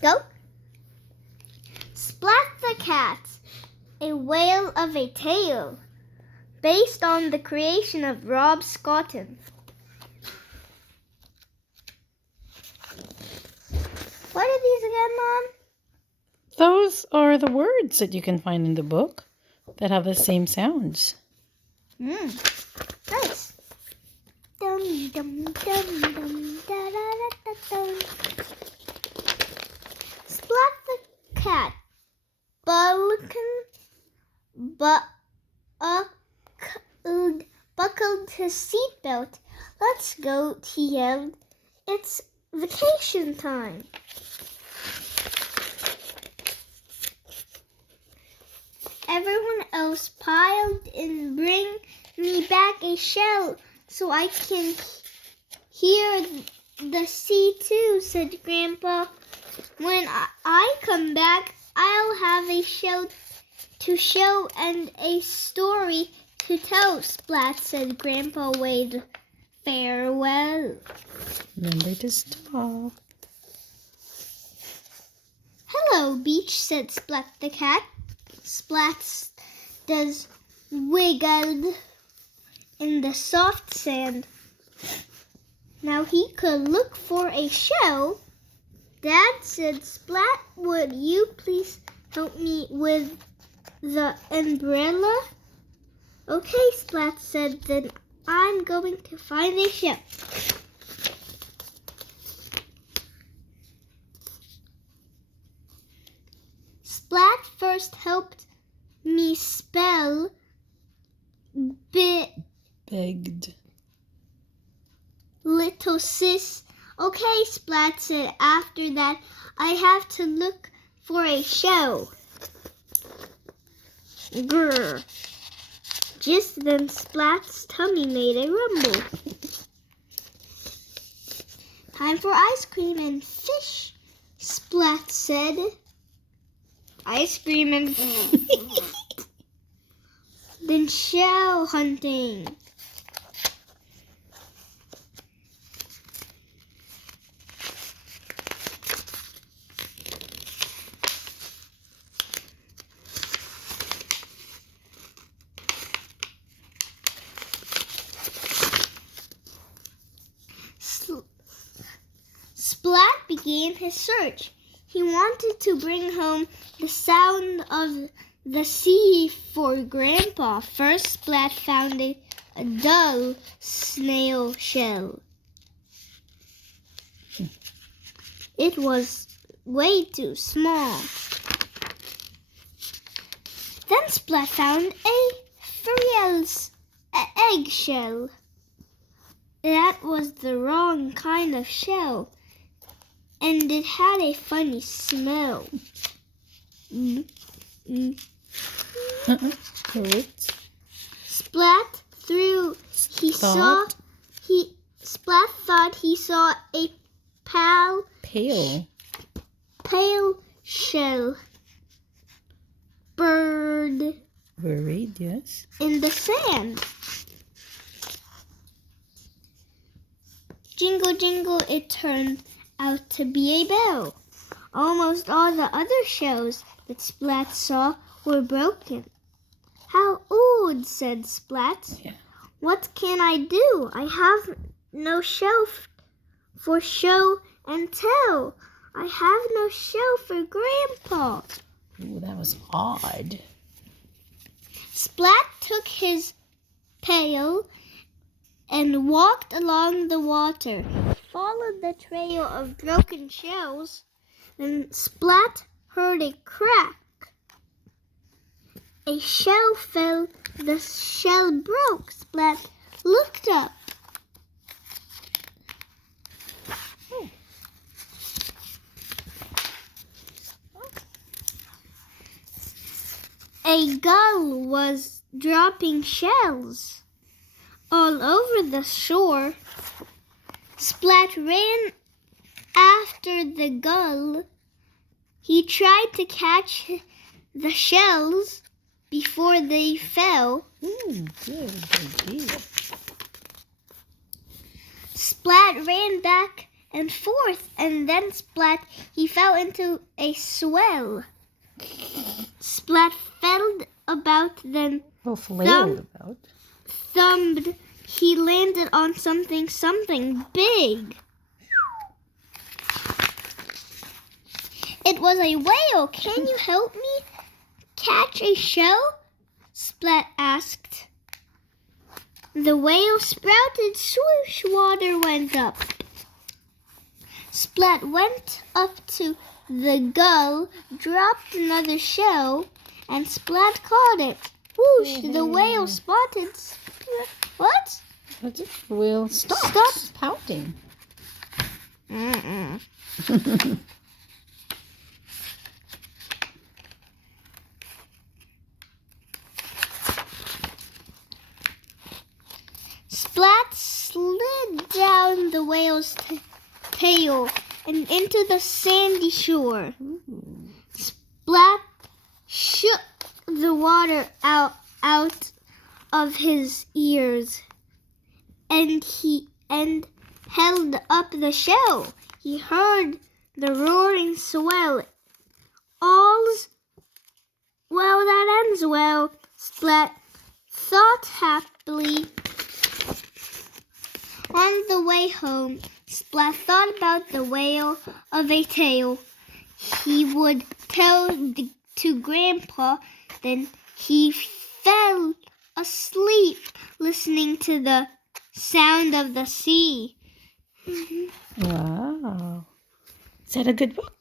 Go. Splat the Cat, a whale of a tale, based on the creation of Rob Scotton. What are these again, Mom? Those are the words that you can find in the book that have the same sounds. Nice. Dum dum dum dum da da da da dum. Splat the Cat buckled his seatbelt. Let's go, he yelled. It's vacation time. Everyone else piled in. Bring me back a shell so I can hear the sea too, said Grandpa. When I come back, I'll have a shell to show and a story to tell, Splat, said Grandpa waved farewell. Remember to stop. Hello, beach, said Splat the Cat. Splat does wiggled in the soft sand. Now he could look for a shell. Dad said, Splat, would you please help me with the umbrella? Okay, Splat said, then I'm going to find a shell. Splat first helped me spell Begged. little sis. Okay, Splat said. After that, I have to look for a shell. Grr. Just then, Splat's tummy made a rumble. Time for ice cream and fish, Splat said. Ice cream and then shell hunting. Splat began his search. He wanted to bring home the sound of the sea for Grandpa. First, Splat found a dull snail shell. It was way too small. Then Splat found a Friel's eggshell. That was the wrong kind of shell, and it had a funny smell. Correct. Splat thought he saw a pale shell bird Worried, yes. in the sand. Jingle, jingle, it turned out to be a bell. Almost all the other shells that Splat saw were broken. How odd, said Splat. Yeah. What can I do? I have no shelf for show and tell. I have no shell for Grandpa. Ooh, that was odd. Splat took his pail and walked along the water, followed the trail of broken shells, and Splat heard a crack. A shell fell, the shell broke. Splat looked up. A gull was dropping shells all over the shore. Splat ran after the gull. He tried to catch the shells before they fell. Good idea. Splat ran back and forth, and then Splat, he fell into a swell. Splat fell about, then Well, flailed about. thumbed, he landed on something big. It was a whale. Can you help me catch a shell? Splat asked. The whale sprouted, swoosh, water went up. Splat went up to the gull, dropped another shell, and Splat caught it. Whoosh, the whale spotted. What? What's it? Will stop. Stop. Pouting. Splat slid down the whale's tail and into the sandy shore. Splat shook the water out of his ears and held up the shell. He heard the roaring swell. All's well that ends well, Splat thought happily. On the way home, Splat thought about the whale of a tale. He would tell to Grandpa. Then he fell asleep listening to the sound of the sea. Wow. Is that a good book?